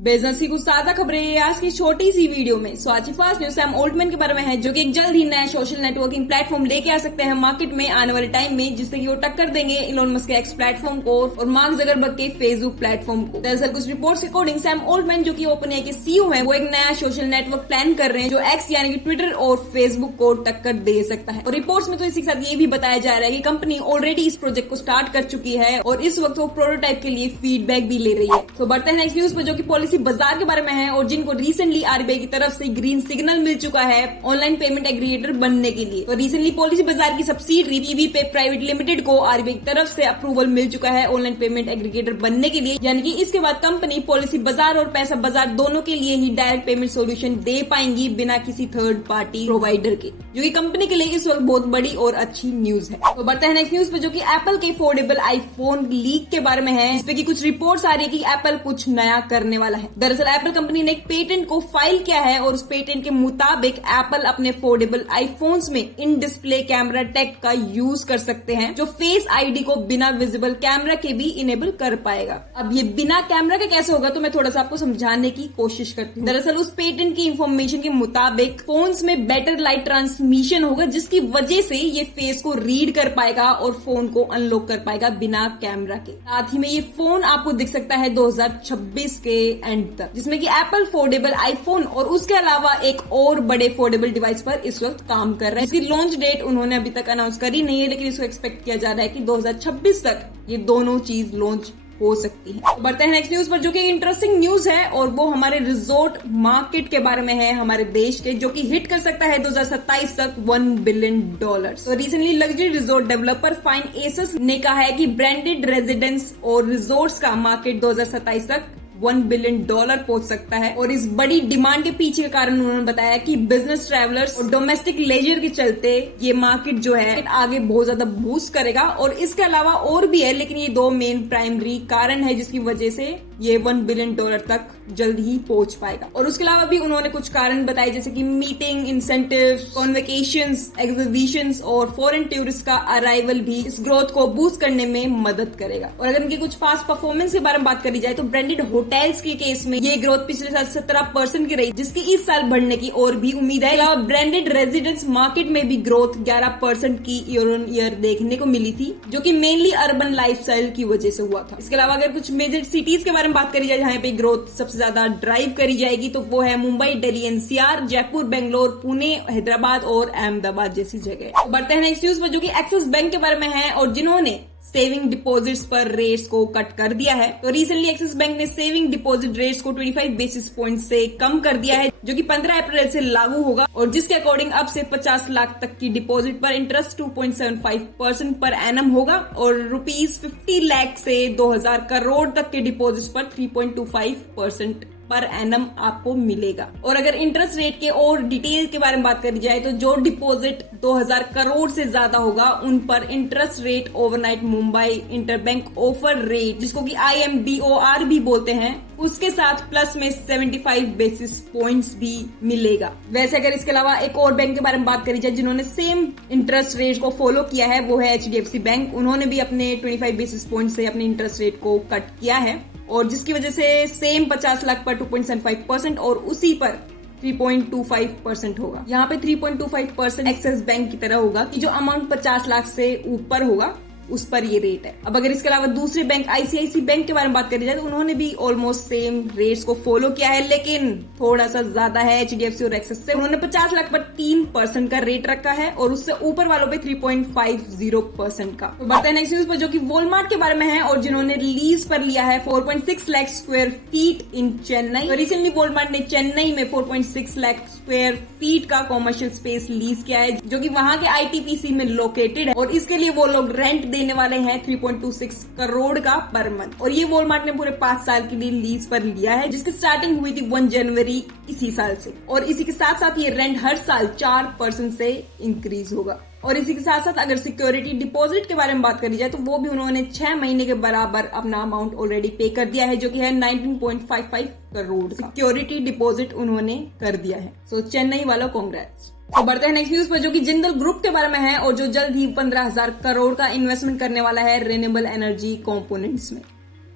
Business की कुछ ताजा खबरें आज की छोटी सी वीडियो में। सो आज की फास्ट न्यूज सैम ऑल्टमैन के बारे में है, जो कि एक जल्द ही नया सोशल नेटवर्किंग प्लेटफॉर्म लेके आ सकते हैं मार्केट में आने वाले टाइम में, जिससे कि वो टक्कर देंगे इलोन मस्क के एक्स प्लेटफॉर्म को और मार्क जकरबर्ग के फेसबुक प्लेटफॉर्म को। दरअसल कुछ रिपोर्ट्स के अकॉर्डिंग सैम ऑल्टमैन, जो कि ओपनएआई के सीईओ है, वो एक नया सोशल नेटवर्क प्लान कर रहे हैं जो एक्स यानी कि ट्विटर और फेसबुक को टक्कर दे सकता है। और रिपोर्ट्स में तो इसी के साथ ये भी बताया जा रहा है कि कंपनी ऑलरेडी इस प्रोजेक्ट को स्टार्ट कर चुकी है और इस वक्त वो प्रोटोटाइप के लिए फीडबैक भी ले रही है। तो बढ़ते हैं नेक्स्ट न्यूज पर, जो कि पॉलिसी बाजार के बारे में है और जिनको रिसेंटली आरबीआई की तरफ से ग्रीन सिग्नल मिल चुका है ऑनलाइन पेमेंट एग्रीगेटर बनने के लिए। तो रिसेंटली पॉलिसी बाजार की सब्सिडरी पीवीपे प्राइवेट लिमिटेड को आरबीआई की तरफ से अप्रूवल मिल चुका है ऑनलाइन पेमेंट एग्रीगेटर बनने के लिए, यानी कि इसके बाद कंपनी पॉलिसी बाजार और पैसा बाजार दोनों के लिए ही डायरेक्ट पेमेंट सोल्यूशन दे पाएंगी बिना किसी थर्ड पार्टी प्रोवाइडर के, जो कि कंपनी के लिए इस वक्त बहुत बड़ी और अच्छी न्यूज है। तो बढ़ते हैं नेक्स्ट न्यूज पे, जो कि एप्पल के फोल्डेबल आईफोन लीक के बारे में है, जिसपे की कुछ रिपोर्ट्स आ रही है कि एप्पल कुछ नया करने वाला है। दरअसल एप्पल कंपनी ने एक पेटेंट को फाइल किया है और उस पेटेंट के मुताबिक एप्पल अपने फोल्डेबल आईफोन्स में इन डिस्प्ले कैमरा टेक का यूज कर सकते हैं, जो फेस आईडी को बिना विजिबल कैमरा के भी इनेबल कर पाएगा। अब ये बिना कैमरा के कैसे होगा, तो मैं थोड़ा सा आपको समझाने की कोशिश करती हूँ। दरअसल उस पेटेंट की इंफॉर्मेशन के मुताबिक फोन्स में बेटर लाइट ट्रांसमिशन होगा, जिसकी वजह से ये फेस को रीड कर पाएगा और फोन को अनलॉक कर पाएगा बिना कैमरा के। साथ ही में ये फोन आपको दिख सकता है 2026 के एंड तक, जिसमें कि एप्पल फोल्डेबल आईफोन और उसके अलावा एक और बड़े फोल्डेबल डिवाइस पर इस वक्त काम कर रहा है। इसकी लॉन्च डेट उन्होंने अभी तक अनाउंस करी नहीं है, लेकिन इसको एक्सपेक्ट किया जा रहा है कि 2026 तक ये दोनों चीज लॉन्च हो सकती है। तो बढ़ते हैं नेक्स्ट न्यूज पर, जो कि इंटरेस्टिंग न्यूज है और वो हमारे रिजॉर्ट मार्केट के बारे में है हमारे देश के, जो कि हिट कर सकता है 2027 तक $1 बिलियन। तो recently luxury resort developer Fine एसेस ने कहा है कि ब्रांडेड रेजिडेंस और रिजॉर्ट्स का मार्केट 2027 तक $1 बिलियन पहुंच सकता है। और इस बड़ी डिमांड के पीछे के कारण उन्होंने बताया कि बिजनेस ट्रैवलर्स और डोमेस्टिक लेजर के चलते ये मार्केट जो है आगे बहुत ज्यादा बूस्ट करेगा। और इसके अलावा और भी है, लेकिन ये दो मेन प्राइमरी कारण है जिसकी वजह से ये $1 बिलियन तक जल्द ही पहुंच पाएगा। और उसके अलावा भी उन्होंने कुछ कारण बताए, जैसे कि मीटिंग, इंसेंटिव्स, कॉन्वेकेशंस, एग्जीबिशंस और फॉरेन टूरिस्ट का अराइवल भी इस ग्रोथ को बूस्ट करने में मदद करेगा। और अगर इनके कुछ पास परफॉर्मेंस के बारे में बात करी जाए तो ब्रांडेड होटल्स के केस में ये ग्रोथ पिछले साल 17% की रही, जिसकी इस साल बढ़ने की और भी उम्मीद है। अलावा ब्रांडेड रेजिडेंस मार्केट में भी ग्रोथ 11% की ईयर ऑन ईयर देखने को मिली थी, जो कि मेनली अर्बन लाइफस्टाइल की वजह से हुआ था। इसके अलावा अगर कुछ मेजर सिटीज के बारे में बात करी जाए जहाँ पे ग्रोथ सबसे ज्यादा ड्राइव करी जाएगी, तो वो है मुंबई, दिल्ली एनसीआर, जयपुर, बेंगलोर, पुणे, हैदराबाद और अहमदाबाद जैसी जगह। तो बढ़ते हैं नेक्स्ट न्यूज पर, जो कि एक्सिस बैंक के बारे में है और जिन्होंने सेविंग डिपॉजिट्स पर रेट्स को कट कर दिया है। तो रिसेंटली एक्सिस बैंक ने सेविंग डिपॉजिट रेट्स को 25 बेसिस पॉइंट से कम कर दिया है, जो कि 15 अप्रैल से लागू होगा और जिसके अकॉर्डिंग अब से 50 लाख तक की डिपॉजिट पर इंटरेस्ट 2.75% पर एनम होगा और ₹50 लाख से 2000 करोड़ तक के डिपॉजिट पर 3.25% पर एनम आपको मिलेगा। और अगर इंटरेस्ट रेट के और डिटेल के बारे में बात करी जाए तो जो डिपॉजिट 2000 करोड़ से ज्यादा होगा उन पर interest rate overnight Mumbai interbank offer rate, जिसको कि IMDOR भी बोलते हैं, उसके साथ प्लस में 75 बेसिस पॉइंट्स भी मिलेगा। वैसे अगर इसके अलावा एक और बैंक के बारे में बात करी जाए जिन्होंने सेम इंटरेस्ट रेट को फॉलो किया है, वो है HDFC बैंक। उन्होंने भी अपने 25 बेसिस पॉइंट से अपने इंटरेस्ट रेट को कट किया है और जिसकी वजह से सेम 50 लाख पर 2.75% और उसी पर 3.25% होगा। यहाँ पे 3.25% एक्सिस बैंक की तरह होगा कि जो अमाउंट 50 लाख से ऊपर होगा उस पर ये रेट है। अब अगर इसके अलावा दूसरे बैंक ICICI बैंक के बारे में बात करी जाए तो उन्होंने भी ऑलमोस्ट सेम रेट्स को फॉलो किया है, लेकिन थोड़ा सा ज्यादा है HDFC और एक्सिस से। उन्होंने 50 लाख पर 3% का रेट रखा है और उससे ऊपर वालों पे 3.50% का। तो बढ़ते हैं नेक्स्ट न्यूज पर, जो कि वॉलमार्ट के बारे में है और जिन्होंने लीज पर लिया है 4.6 lakh square feet in Chennai. तो रिसेंटली वॉलमार्ट ने चेन्नई में 4.6 लाख स्क्वायर फीट का कॉमर्शियल स्पेस लीज किया है, जो कि वहां के ITPC में लोकेटेड है और इसके लिए वो लोग रेंट देने वाले हैं 3.26 करोड़ का पर मंथ। और ये वॉलमार्ट ने पूरे 5 साल के लिए लीज पर लिया है, जिसकी स्टार्टिंग हुई थी 1 जनवरी इसी साल से। और इसी के साथ साथ ये रेंट हर साल 4% से इंक्रीज होगा। और इसी के साथ साथ अगर सिक्योरिटी डिपॉजिट के बारे में बात करी जाए तो वो भी उन्होंने 6 महीने के बराबर अपना अमाउंट ऑलरेडी पे कर दिया है, जो कि है 19.55 करोड़ सिक्योरिटी डिपॉजिट उन्होंने कर दिया है। सो चेन्नई वाला कांग्रेस। तो बढ़ते हैं नेक्स्ट न्यूज पर, जो कि जिंदल ग्रुप के बारे में है और जो जल्द ही 15,000 करोड़ का इन्वेस्टमेंट करने वाला है रिन्यूएबल एनर्जी कंपोनेंट्स में।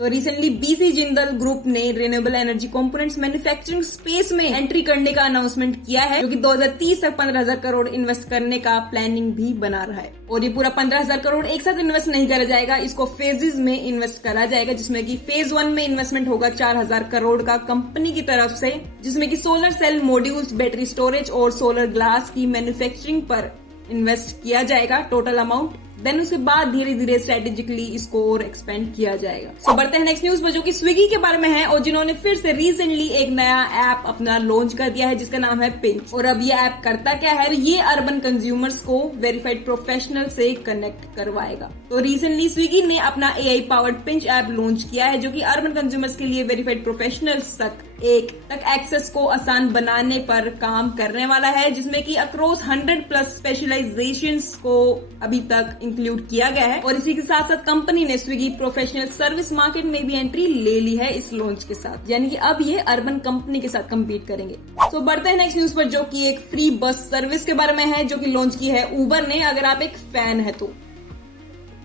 तो रिसेंटली बीसी जिंदल ग्रुप ने renewable energy components manufacturing space में एंट्री करने का अनाउंसमेंट किया है, जो कि 2030 तक 15,000 करोड़ इन्वेस्ट करने का प्लानिंग भी बना रहा है। और ये पूरा 15,000 करोड़ एक साथ इन्वेस्ट नहीं करा जाएगा, इसको फेजेस में इन्वेस्ट करा जाएगा, जिसमें कि फेज 1 में इन्वेस्टमेंट होगा 4,000 करोड़ का कंपनी की तरफ से, जिसमें कि solar cell modules, battery storage और सोलर ग्लास की मैन्युफैक्चरिंग पर इन्वेस्ट किया जाएगा टोटल अमाउंट। देन उसके बाद धीरे धीरे स्ट्रेटेजिकली इसको और एक्सपेंड किया जाएगा। सो बढ़ते हैं नेक्स्ट न्यूज पर, जो कि स्विगी के बारे में है और जिन्होंने फिर से रिसेंटली एक नया ऐप अपना लॉन्च कर दिया है, जिसका नाम है पिंच। और अब ये ऐप करता क्या है, ये अर्बन कंज्यूमर्स को वेरीफाइड प्रोफेशनल से कनेक्ट करवाएगा। तो रिसेंटली स्विगी ने अपना AI powered pinch app launch किया है, जो कि अर्बन कंज्यूमर्स के लिए वेरीफाइड प्रोफेशनल्स तक एक्सेस को आसान बनाने पर काम करने वाला है, जिसमें कि अक्रॉस 100+ स्पेशलाइजेशंस को अभी तक इंक्लूड किया गया है। और इसी के साथ साथ कंपनी ने स्विगी प्रोफेशनल सर्विस मार्केट में भी एंट्री ले ली है इस लॉन्च के साथ, यानी कि अब ये अर्बन कंपनी के साथ कम्पीट करेंगे। तो बढ़ते हैं नेक्स्ट न्यूज पर, जो कि एक फ्री बस सर्विस के बारे में है, जो कि लॉन्च की है उबर ने। अगर आप एक फैन है तो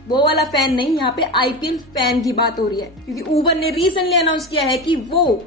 वो वाला फैन नहीं, यहाँ पे IPL फैन की बात हो रही है, क्योंकि उबर ने रिसेंटली अनाउंस किया है कि वो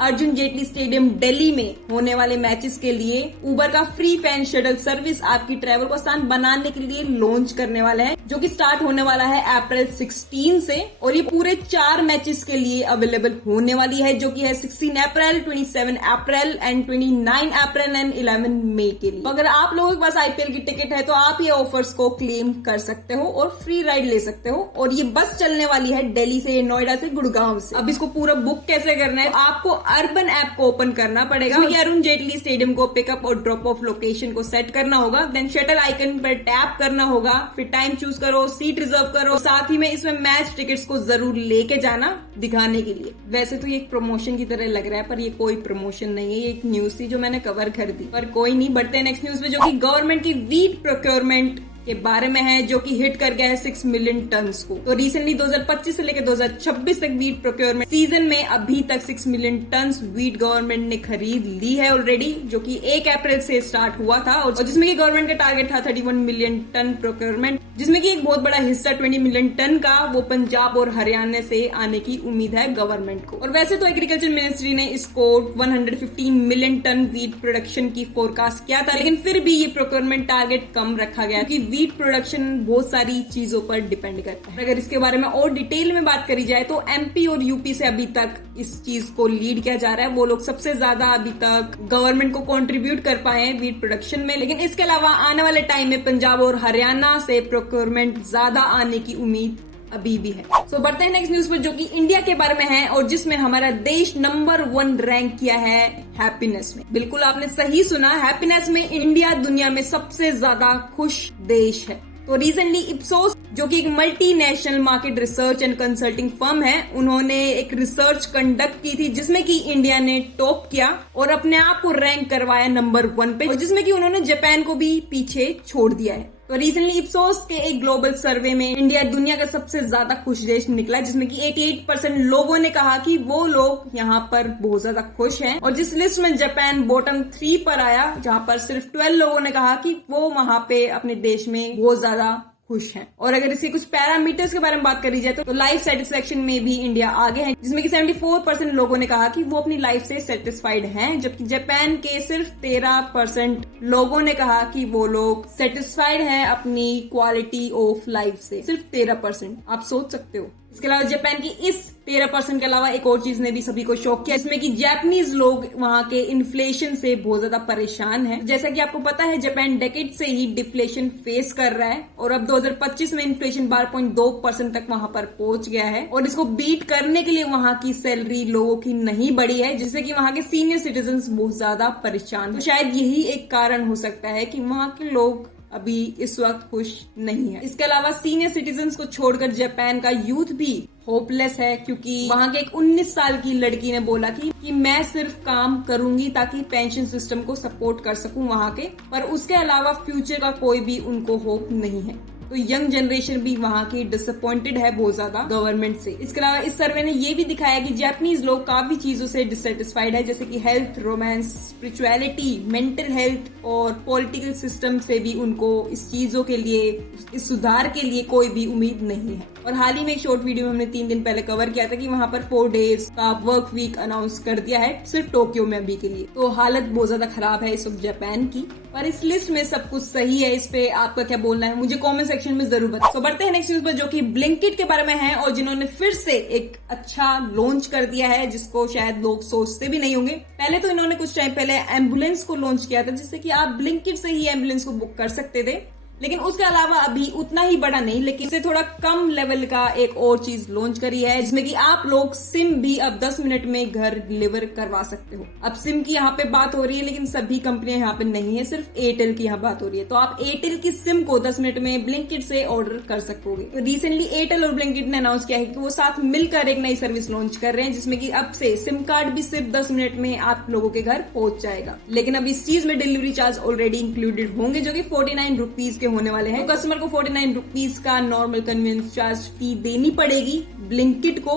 अर्जुन जेटली स्टेडियम दिल्ली में होने वाले मैचेस के लिए उबर का फ्री फैन शटल सर्विस आपकी ट्रैवल को आसान बनाने के लिए लॉन्च करने वाले हैं, जो कि स्टार्ट होने वाला है अप्रैल 16 से। और ये पूरे 4 मैचेस के लिए अवेलेबल होने वाली है, जो कि है 16 अप्रैल, 27 अप्रैल एंड 29 अप्रैल एंड 11 मई के लिए। तो अगर आप लोगों के पास IPL की टिकट है तो आप ये ऑफर्स को क्लेम कर सकते हो और फ्री राइड ले सकते हो। और ये बस चलने वाली है दिल्ली से, नोएडा से, गुड़गांव से। अब इसको पूरा बुक कैसे करना है, आपको अर्बन ऐप को ओपन करना पड़ेगा, अरुण जेटली स्टेडियम को पिकअप और ड्रॉप ऑफ लोकेशन को सेट करना होगा। देन शटल आइकन पर टैप करना होगा, फिर टाइम चूज करो, सीट रिजर्व करो, साथ ही में इसमें मैच टिकट्स को जरूर लेके जाना दिखाने के लिए। वैसे तो ये एक प्रमोशन की तरह लग रहा है, पर ये कोई प्रमोशन नहीं है, ये एक न्यूज थी जो मैंने कवर कर दी, पर कोई नहीं। बढ़ते हैं नेक्स्ट न्यूज पे, जो कि गवर्नमेंट की वीट प्रोक्योरमेंट के बारे में है, जो कि हिट कर गया है 6 मिलियन टन्स को। तो रिसेंटली 2025 से लेकर 2026 तक वीट प्रोक्योरमेंट सीजन में अभी तक 6 मिलियन टन्स वीट गवर्नमेंट ने खरीद ली है ऑलरेडी, जो कि 1 अप्रैल से स्टार्ट हुआ था, और जिसमें कि गवर्नमेंट का टारगेट था 31 मिलियन टन प्रोक्योरमेंट, जिसमें कि एक बहुत बड़ा हिस्सा 20 मिलियन टन का वो पंजाब और हरियाणा से आने की उम्मीद है गवर्नमेंट को। और वैसे तो एग्रीकल्चर मिनिस्ट्री ने इसको 115 मिलियन टन वीट प्रोडक्शन की फोरकास्ट किया था, लेकिन फिर भी ये प्रोक्योरमेंट टारगेट कम रखा गया, क्योंकि वीट प्रोडक्शन बहुत सारी चीजों पर डिपेंड करता है। अगर इसके बारे में और डिटेल में बात करी जाए तो MP और UP से अभी तक इस चीज को लीड किया जा रहा है। वो लोग सबसे ज्यादा अभी तक गवर्नमेंट को कंट्रीब्यूट कर पाए हैं वीट प्रोडक्शन में, लेकिन इसके अलावा आने वाले टाइम में पंजाब और हरियाणा से प्रोक्योरमेंट ज्यादा आने की उम्मीद अभी भी है। सो बढ़ते हैं नेक्स्ट न्यूज पर, जो कि इंडिया के बारे में है और जिसमें हमारा देश नंबर 1 रैंक किया है हैप्पीनेस में। बिल्कुल आपने सही सुना, हैप्पीनेस में इंडिया दुनिया में सबसे ज्यादा खुश देश है। तो रिसेंटली इप्सोस, जो कि एक multinational market research and consulting firm है, उन्होंने एक रिसर्च कंडक्ट की थी, जिसमें कि इंडिया ने टॉप किया और अपने आप को रैंक करवाया नंबर 1 पे, और जिसमें कि उन्होंने जापान को भी पीछे छोड़ दिया है। तो रिसेंटली इप्सोस के एक ग्लोबल सर्वे में इंडिया दुनिया का सबसे ज्यादा खुश देश निकला, जिसमें कि 88% लोगों ने कहा कि वो लोग यहाँ पर बहुत ज्यादा खुश हैं। और जिस लिस्ट में जापान बॉटम 3 पर आया, जहाँ पर सिर्फ 12 लोगों ने कहा कि वो वहाँ पे अपने देश में बहुत ज्यादा खुश हैं। और अगर इसके कुछ पैरामीटर्स के बारे में बात करी जाए तो लाइफ सेटिस्फेक्शन में भी इंडिया आगे है, जिसमें कि 74% लोगों ने कहा कि वो अपनी लाइफ से सेटिस्फाइड हैं, जबकि जापान के सिर्फ 13% लोगों ने कहा कि वो लोग सेटिस्फाइड हैं अपनी क्वालिटी ऑफ लाइफ से, सिर्फ 13%। आप सोच सकते हो। इसके अलावा जापान की इस 13% के अलावा एक और चीज ने भी सभी को शॉक किया, इसमें कि जापानीज लोग वहाँ के इन्फ्लेशन से बहुत ज्यादा परेशान हैं। जैसा कि आपको पता है, जापान डेकेड से ही डिफ्लेशन फेस कर रहा है और अब 2025 में इन्फ्लेशन 12.2% तक वहाँ पर पहुंच गया है। और इसको बीट करने के लिए वहाँ की सैलरी लोगों की नहीं बढ़ी है, जिससे कि वहाँ के सीनियर सिटीजन बहुत ज्यादा परेशान। तो शायद यही एक कारण हो सकता है कि वहाँ के लोग अभी इस वक्त खुश नहीं है। इसके अलावा सीनियर सिटीजन्स को छोड़कर जापान का यूथ भी होपलेस है, क्योंकि वहाँ के एक 19 साल की लड़की ने बोला कि मैं सिर्फ काम करूंगी ताकि पेंशन सिस्टम को सपोर्ट कर सकूं वहाँ के, पर उसके अलावा फ्यूचर का कोई भी उनको होप नहीं है। तो यंग जनरेशन भी वहाँ की डिसअपॉइंटेड है बहुत ज्यादा गवर्नमेंट से। इसके अलावा इस सर्वे ने ये भी दिखाया कि जापानीज लोग काफी चीजों से डिससेटिस्फाइड है, जैसे कि health, romance, spirituality, mental health और पॉलिटिकल सिस्टम से भी उनको इस चीजों के लिए, इस सुधार के लिए कोई भी उम्मीद नहीं है। और हाल ही में एक शॉर्ट वीडियो में हमने 3 दिन पहले कवर किया था कि वहाँ पर 4 डेज का वर्क वीक अनाउंस कर दिया है सिर्फ टोक्यो में अभी के लिए। तो हालत बहुत ज्यादा खराब है इस वक्त जापान की, पर इस लिस्ट में सब कुछ सही है। इस पे आपका क्या बोलना है मुझे कमेंट सेक्शन में जरूर बताओ। तो बढ़ते हैं नेक्स्ट न्यूज पर जो कि ब्लिंकिट के बारे में है और जिन्होंने फिर से एक अच्छा लॉन्च कर दिया है जिसको शायद लोग सोचते भी नहीं होंगे। पहले तो इन्होंने कुछ टाइम पहले एम्बुलेंस को लॉन्च किया था जिससे कि आप ब्लिंकिट से ही एम्बुलेंस को बुक कर सकते थे, लेकिन उसके अलावा अभी उतना ही बड़ा नहीं, लेकिन इससे थोड़ा कम लेवल का एक और चीज लॉन्च करी है जिसमें कि आप लोग सिम भी अब 10 मिनट में घर डिलीवर करवा सकते हो। अब सिम की यहाँ पे बात हो रही है लेकिन सभी कंपनियां यहाँ पे नहीं है, सिर्फ एयरटेल की यहाँ बात हो रही है। तो आप एयरटेल की सिम को 10 मिनट में ब्लिंकिट से ऑर्डर कर सकोगे। तो रिसेंटली एयरटेल और ब्लिंकिट ने अनाउंस किया है कि वो साथ मिलकर एक नई सर्विस लॉन्च कर रहे हैं जिसमें कि अब से सिम कार्ड भी सिर्फ 10 मिनट में आप लोगों के घर पहुंच जाएगा। लेकिन अब इस चीज में डिलीवरी चार्ज ऑलरेडी इंक्लूडेड होंगे जो कि 49 रुपीज के होने वाले हैं। कस्टमर को 49 रुपीज का नॉर्मल कन्वीनियंस चार्ज फी देनी पड़ेगी ब्लिंकिट को,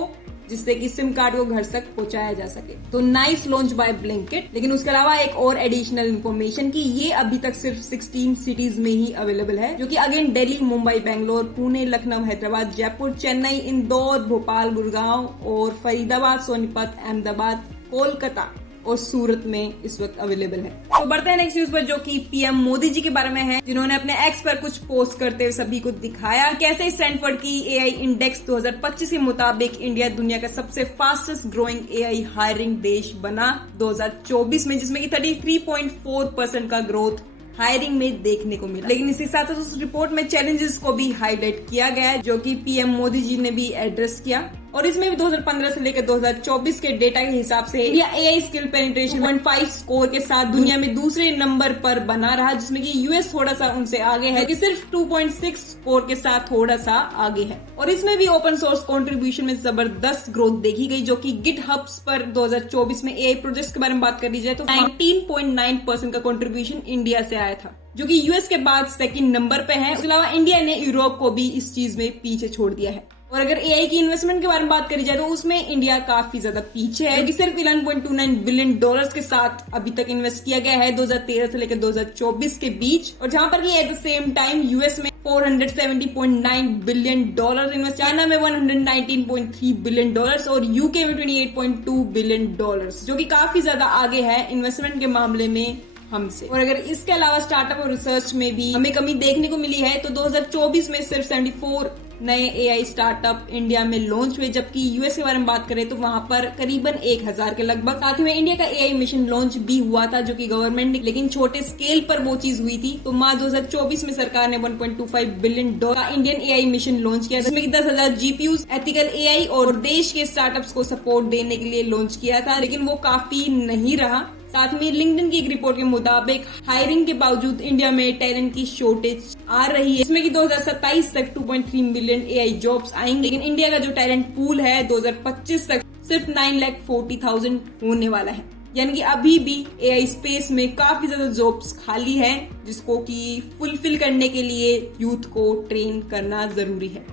जिससे कि सिम कार्ड को घर तक पहुंचाया जा सके। तो नाइस लॉन्च बाय ब्लिंकिट। लेकिन उसके अलावा एक और एडिशनल इन्फॉर्मेशन कि ये अभी तक सिर्फ 16 सिटीज में ही अवेलेबल है, जो कि अगेन दिल्ली, मुंबई, बेंगलोर, पुणे, लखनऊ, हैदराबाद, जयपुर, चेन्नई, इंदौर, भोपाल, गुड़गांव और फरीदाबाद, सोनीपत, अहमदाबाद, कोलकाता और सूरत में इस वक्त अवेलेबल है। तो बढ़ते हैं नेक्स्ट न्यूज पर जो कि पीएम मोदी जी के बारे में है, जिन्होंने अपने एक्स पर कुछ पोस्ट करते हुए सभी को दिखाया कैसे स्टैनफोर्ड की एआई इंडेक्स 2025 के मुताबिक इंडिया दुनिया का सबसे फास्टेस्ट ग्रोइंग एआई हायरिंग देश बना 2024 में, जिसमें कि 33.4% का ग्रोथ हायरिंग में देखने को मिला। लेकिन इसी साथ उस रिपोर्ट में चैलेंजेस को भी हाईलाइट किया गया है जो कि पीएम मोदी जी ने भी एड्रेस किया। और इसमें भी 2015 से लेकर 2024 के डेटा के हिसाब से India AI skill penetration 1.5 score के साथ दुनिया में दूसरे नंबर पर बना रहा, जिसमें कि यूएस थोड़ा सा उनसे आगे है कि सिर्फ 2.6 स्कोर के साथ थोड़ा सा आगे है। और इसमें भी ओपन सोर्स कंट्रीब्यूशन में जबरदस्त ग्रोथ देखी गई, जो कि गिट हब्स पर 2024 में एआई प्रोजेक्ट्स के बारे में बात कर ली जाए तो 19.9% का कंट्रीब्यूशन इंडिया से आया था, जो कि यूएस के बाद सेकंड नंबर पे है। उसके अलावा इंडिया ने यूरोप को भी इस चीज में पीछे छोड़ दिया है। और अगर एआई की इन्वेस्टमेंट के बारे में बात करी जाए तो उसमें इंडिया काफी ज्यादा पीछे है, क्योंकि सिर्फ $11.29 बिलियन के साथ अभी तक इन्वेस्ट किया गया है 2013 से लेकर 2024 के बीच। और जहां पर कि at the same time US में $470.9 बिलियन इन्वेस्ट, चाइना में $119.3 बिलियन और यूके में $28.2 बिलियन, जो कि काफी ज्यादा आगे है इन्वेस्टमेंट के मामले में हमसे। और अगर इसके अलावा स्टार्टअप और रिसर्च में भी हमें कमी देखने को मिली है तो 2024 में सिर्फ 74 नए एआई स्टार्टअप इंडिया में लॉन्च हुए, जबकि यूएस के बारे में बात करें तो वहां पर करीबन 1000 के लगभग। साथ ही में इंडिया का एआई मिशन लॉन्च भी हुआ था जो कि गवर्नमेंट ने, लेकिन छोटे स्केल पर वो चीज हुई थी। तो मार्च 2024 में सरकार ने $1.25 बिलियन का इंडियन एआई मिशन लॉन्च किया, जिसमें 10,000 जीपीयूज एथिकल एआई और देश के स्टार्टअप्स को सपोर्ट देने के लिए लॉन्च किया था, लेकिन वो काफी नहीं रहा। साथ में लिंक्डइन की एक रिपोर्ट के मुताबिक हायरिंग के बावजूद इंडिया में टैलेंट की शॉर्टेज आ रही है, इसमें कि 2027 तक 2.3 मिलियन एआई जॉब्स आएंगे, लेकिन इंडिया का जो टैलेंट पूल है 2025 तक सिर्फ 9,40,000 होने वाला है। यानी कि अभी भी एआई स्पेस में काफी ज्यादा जॉब्स खाली हैं, जिसको कि फुलफिल करने के लिए यूथ को ट्रेन करना जरूरी है।